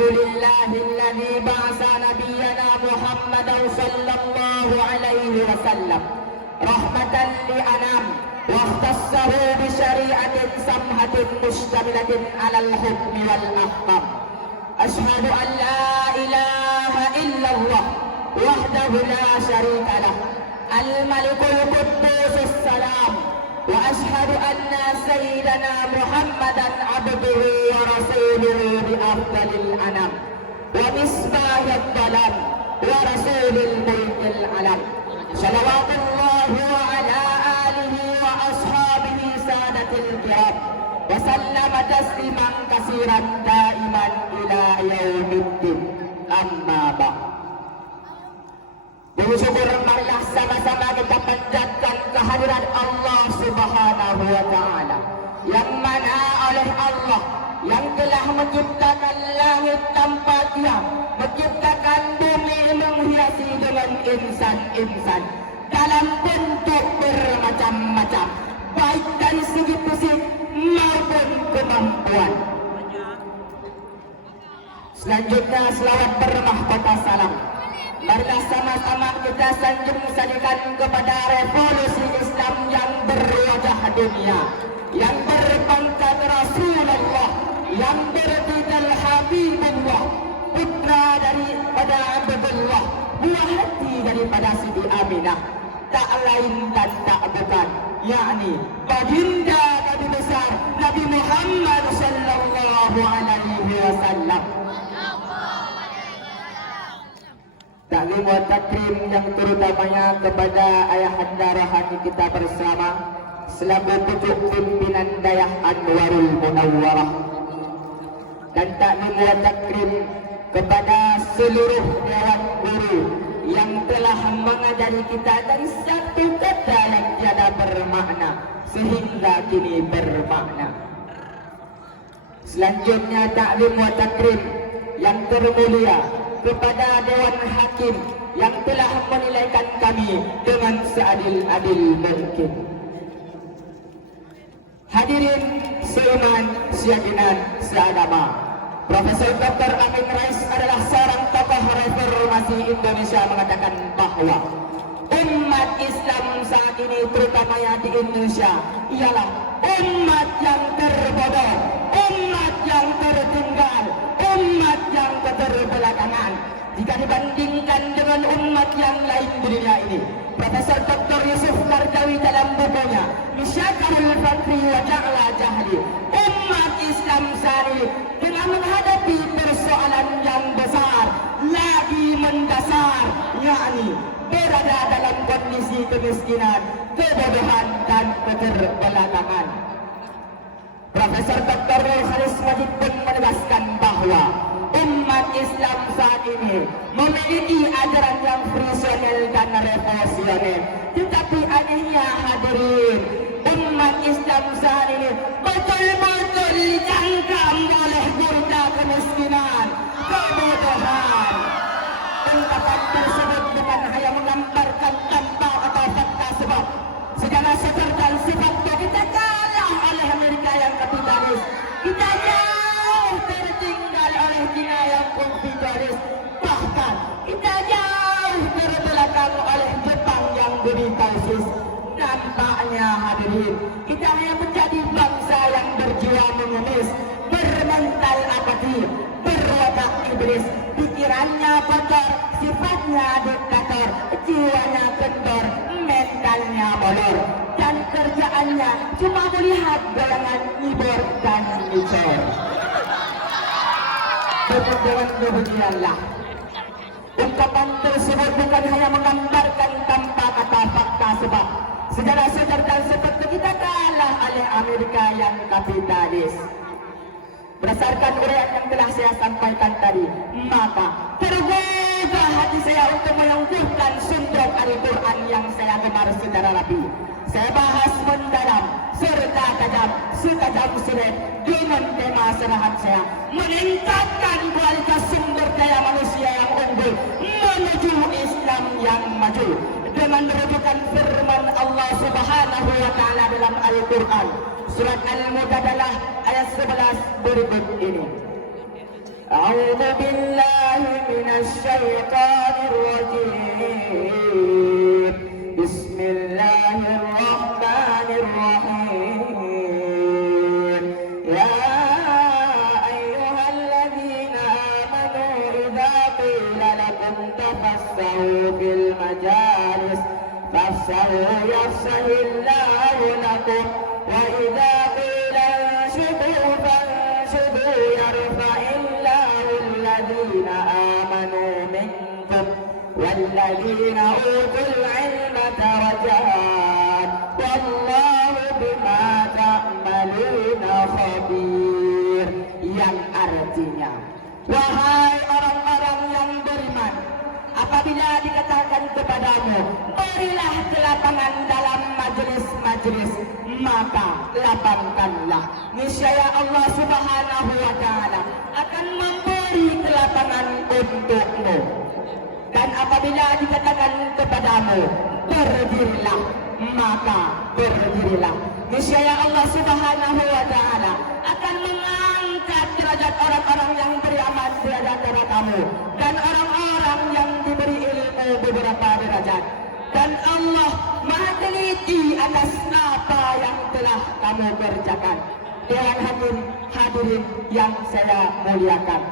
Alhamdulillahilladzi ba'atsa nabiyyana Muhammadan sallallahu alaihi wasallam rahmatan lil anam wa ikhtassahu bi syari'atin samhatin mustamilatin 'alal hukmi wal ahkam. Asyhadu an la ilaha illallah wahdahu la syarika lah al-malikul quddusus salam wa asyhadu anna sayyidana Muhammadan abduhu wa rasuluhu bi afdalil anam wa misbahid dalam wa rasulil mulkil alam. Shalawatullah wa ala alihi wa ashabihi sadatil kiram wa sallama tasliman katsiran daiman ila yaumiddin. Amma ba'd. Bersyukur marilah sama-sama kita panjatkan kehadiran Allah Subhanahu wa taala, yang mana oleh Allah yang telah menciptakan langit tanpa tiang, menciptakan bumi menghiasi dengan insan-insan dalam bentuk bermacam-macam, baik dari segi fisik maupun kemampuan. Selanjutnya selawat bermahkota salam marilah sama-sama kita sanjung-sanjungkan kepada revolusi Islam yang berwajah dunia, yang berpangkat Rasulullah, yang bertitel Habibullah, putra daripada Abdullah, buah hati daripada Siti Aminah, tak lain dan tak bukan, yakni baginda Nabi besar Nabi Muhammad sallallahu alaihi wasallam. Taklim wa takrim yang terutamanya kepada ayahanda rohani kita bersama selaku pucuk pimpinan Dayah Anwarul Munawwarah, dan taklim wa takrim kepada seluruh dewan guru yang telah mengajari kita dari satu kata yang tiada bermakna sehingga kini bermakna. Selanjutnya taklim wa takrim yang termulia kepada Dewan Hakim yang telah menilaikan kami dengan seadil-adil mungkin. Hadirin seiman, seyakinan, seagama, Profesor Dr. Amin Rais adalah seorang tokoh reformasi Indonesia mengatakan bahwa umat Islam saat ini terutamanya di Indonesia ialah umat yang terbodoh, umat yang tertinggal, umat yang keterbelakangan jika dibandingkan dengan umat yang lain di dunia ini. Profesor Dr. Yusuf Kardawi dalam bukunya Misyakarul Fakri wa Ja'la Jahli, umat Islam saat ini dengan menghadapi persoalan yang besar lagi mendasar, yakni berada dalam kondisi kemiskinan, kebodohan dan keterbelakangan. Profesor Dr. Haris Majid pun menegaskan bahwa umat Islam saat ini memiliki ajaran yang visioner dan revolusioner, tetapi anehnya hadirin, umat Islam saat ini betul-betul dicangkam oleh burda kemiskinan, kebodohan. Ungkapan tersebut bukan hanya menggambarkan tanpa atau fakta, sebab secara sejarah dan sifat kita kalah oleh Amerika yang kapitalis, kita jauh tertinggal oleh China yang konfederis, bahkan kita jauh terbelakang oleh Jepang yang militeris. Nampaknya hadirin, kita hanya menjadi bangsa yang berjiwa mengemis, bermental apati, berwatak iblis, pikirannya kotor, sifatnya diktator, jiwanya kendor, mentalnya molor, dan kerjaannya cuma melihat galangan nyibor dan nyicor. Dengan demikianlah, ungkapan tersebut bukan hanya menggambarkan tanpa kata fakta, sebab secara sejarah dan seperti kita kalah oleh Amerika yang kapitalis. Berdasarkan uraian yang telah saya sampaikan tadi, maka tergugah hati saya untuk menyungguhkan sundok Al-Quran yang saya gemar secara rapi. Saya bahas mendalam serta tajam, setajam silet dengan tema serahan saya meningkatkan kualitas sumber daya manusia yang unggul menuju Islam yang maju, dengan merujukan firman Allah Subhanahu wa taala dalam Al-Quran surat Al-Mujadalah ayat 11 berikut ini. أعوذ بالله من الشيطان الرجيم بسم الله الرحمن الرحيم يا أيها الذين آمنوا إذا قيل لكم تفسحوا في المجالس فافسحوا يفسح الله لكم وإذا قيل انشدوا فانشدوا يرفع الله الذين آمنوا منكم والذين أوتوا العلم درجات والله بما تعملون خبير. Yang artinya, wahai orang-orang yang beriman, apabila dikatakan kepadamu, berilah kelapangan dalam majelis-majelis, maka lapangkanlah. Niscaya Allah Subhanahu wa Ta'ala akan memberi kelapangan untukmu. Dan apabila dikatakan kepadamu, berdirilah, maka berdirilah. Niscaya Allah Subhanahu wa Ta'ala akan mengangkat derajat orang-orang yang beramal derajat kamu dan orang-orang yang diberi ilmu beberapa derajat. Dan Allah Maha teliti atas apa yang telah kamu kerjakan. Dewan hadirin yang saya muliakan,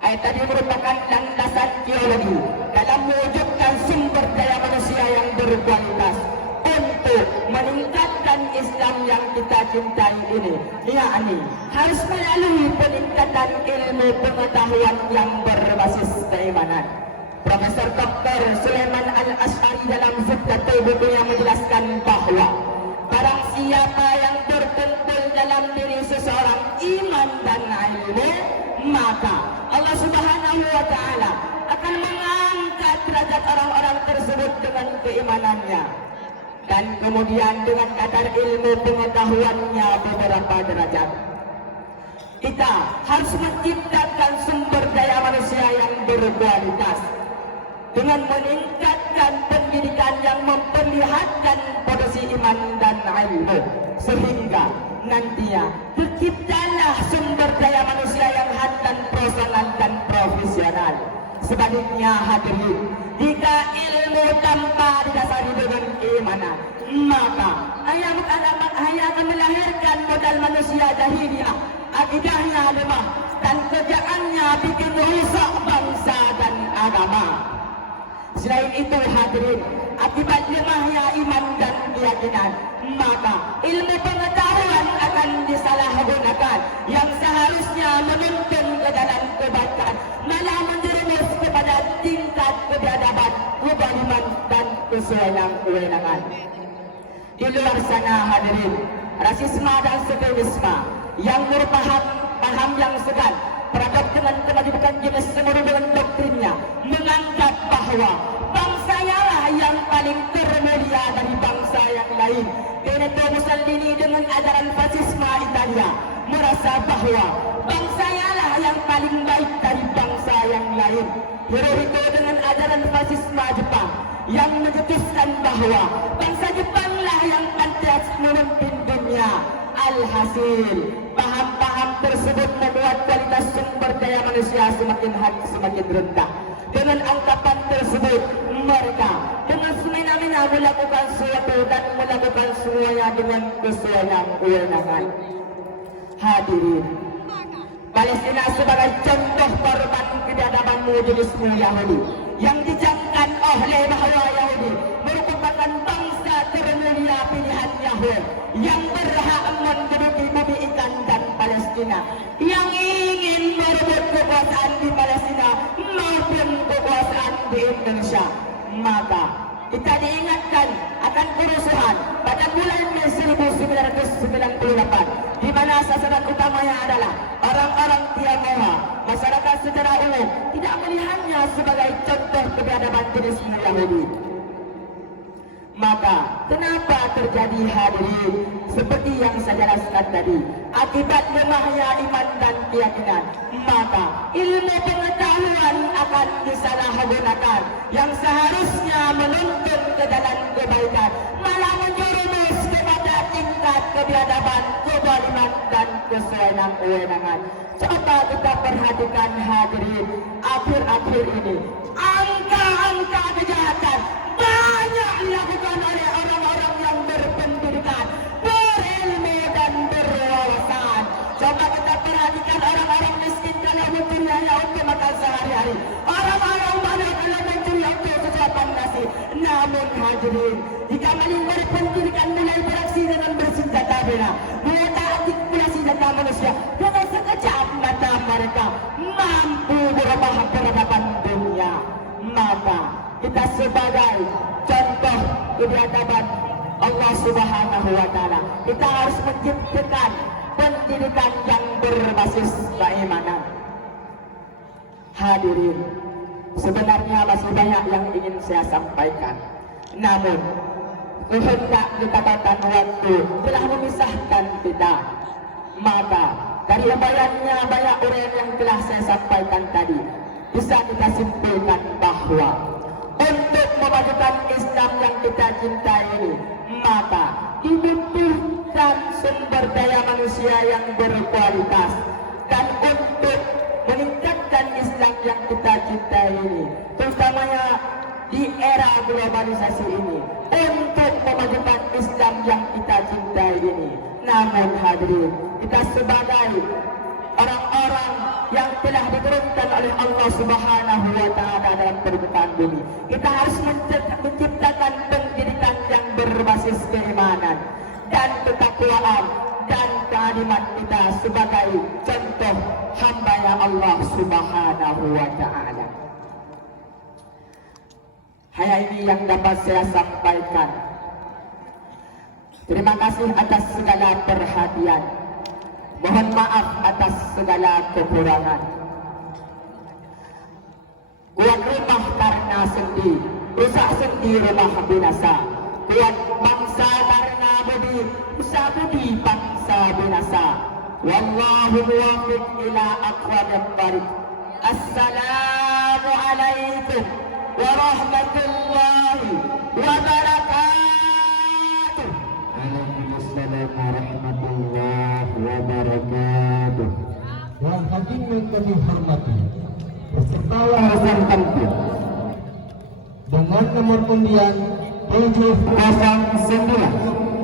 ayat tadi merupakan landasan teologi dalam mewujudkan sumber daya manusia yang berkualitas untuk meningkatkan Islam yang kita cintai ini, yakni harus melalui peningkatan ilmu pengetahuan yang berbasis keimanan. Profesor Dr. Sulaiman Al-Asy'ari dalam Zubdatul bukunya menjelaskan bahwa barang siapa yang terkumpul dalam diri seseorang iman dan ilmu, maka Allah Subhanahu wa Ta'ala akan mengangkat derajat orang-orang tersebut dengan keimanannya, dan kemudian dengan kadar ilmu pengetahuannya beberapa derajat. Kita harus menciptakan sumber daya manusia yang berkualitas dengan meningkatkan pendidikan yang memperlihatkan potensi iman dan ilmu, sehingga nantinya terciptalah sumber daya manusia yang dan personal dan profesional. Sebaliknya hadirin, jika ilmu tanpa didasari dengan keimanan, maka hanya akan melahirkan modal manusia jahiliyah, akidahnya lemah dan kerjaannya bikin rusak bangsa dan agama. Selain itu hadirin, akibat lemahnya iman dan keyakinan, maka ilmu pengetahuan akan disalahgunakan yang seharusnya menuntun ke dalam kebaikan, malah menjerumus kepada tingkat keberadaban, kezaliman dan kewenangan. Di luar sana hadirin, rasisme dan sekulerisme yang merupakan paham yang segan terhadap dengan kewajiban jenis merupakan doktrinnya menganggap bahwa bangsanya lah yang paling termulia dari bangsa yang lain. Benito Mussolini dengan ajaran fasisme Italia merasa bahwa bangsanya lah yang paling baik dari bangsa yang lain. Hirohito dengan ajaran fasisme Jepang yang mencetuskan bahwa bangsa Jepang lah yang pantas memimpin dunia. Alhasil, paham-paham tersebut membuat kualitas sumber daya manusia semakin rendah. Dengan anggapan tersebut, mereka dengan semena-mena melakukan sesuatu dan melakukan semuanya dengan kewenangan. Hadirin, Palestina sebagai contoh korban kebiadaban jenismu Yahudi yang dijangkan oleh bahwa Yahudi merupakan bangsa termulia pilihan Yahweh yang berhak menduduki bumi ikan dan Palestina, yang ingin merebut kekuasaan di Palestina maupun kekuasaan di Indonesia. Maka kita diingatkan akan kerusuhan pada bulan Mei 1998, di mana sasaran utamanya adalah orang-orang Tionghoa. Masyarakat secara umum tidak melihatnya sebagai contoh kebiadaban jenis Yahudi. Maka kenapa terjadi hadirin seperti yang saya jelaskan tadi? Akibat lemahnya iman dan keyakinan, maka ilmu pengetahuan akan disalahgunakan yang seharusnya menuntun ke dalam kebaikan, malah menjerumus kepada tingkat di hadapan kezaliman dan kewenangan. Coba kita perhatikan hadirin, akhir-akhir ini angka-angka kejahatan banyak dilakukan oleh orang-orang yang berpendidikan, berilmu dan berwawasan. Coba kita perhatikan orang-orang miskin kalau mencuri hanya untuk makan sehari-hari. Orang-orang banyak kalau mencuri untuk sesuatu nasi. Namun hadirin, jika mereka berpendidikan mulai beraksi dengan bersenjata bela, mengotak-atik pula senjata manusia dengan sekejap mata mereka mampu berubah peradaban dunia. Maka kita sebagai contoh di hadapan Allah Subhanahu wa Ta'ala, kita harus menciptakan pendidikan yang berbasis keimanan. Hadirin, sebenarnya masih banyak yang ingin saya sampaikan, namun kehendak ketepatan waktu telah memisahkan kita. Maka dari lembayannya banyak uraian yang telah saya sampaikan tadi, bisa kita simpulkan bahwa untuk memajukan Islam yang kita cintai ini, maka dibutuhkan sumber daya manusia yang berkualitas. Dan untuk meningkatkan Islam yang kita cintai ini, terutamanya di era globalisasi ini, untuk memajukan Islam yang kita cintai ini. Namun hadirin, kita sebagai orang-orang yang telah diturunkan oleh Allah Subhanahu wa Ta'ala dalam permukaan bumi, kita harus menciptakan pendidikan yang berbasis keimanan dan ketakwaan dan keadilan kita sebagai contoh hamba Allah Subhanahu wa Ta'ala. Hanya ini yang dapat saya sampaikan. Terima kasih atas segala perhatian. Mohon maaf atas segala kekurangan. Kuat rumah karena sendi, rusak sendi rumah binasa. Kuat bangsa karena budi, rusak budi bangsa binasa. Wallahu muwaffiq ila aqwamit thariq. Assalamu alaikum warahmatullahi wabarakatuh. Waalaikumsalam warahmatullahi wabarakatuh. Yang hadirin yang kami hormati, peserta warisan tampil dengan nomor undian 709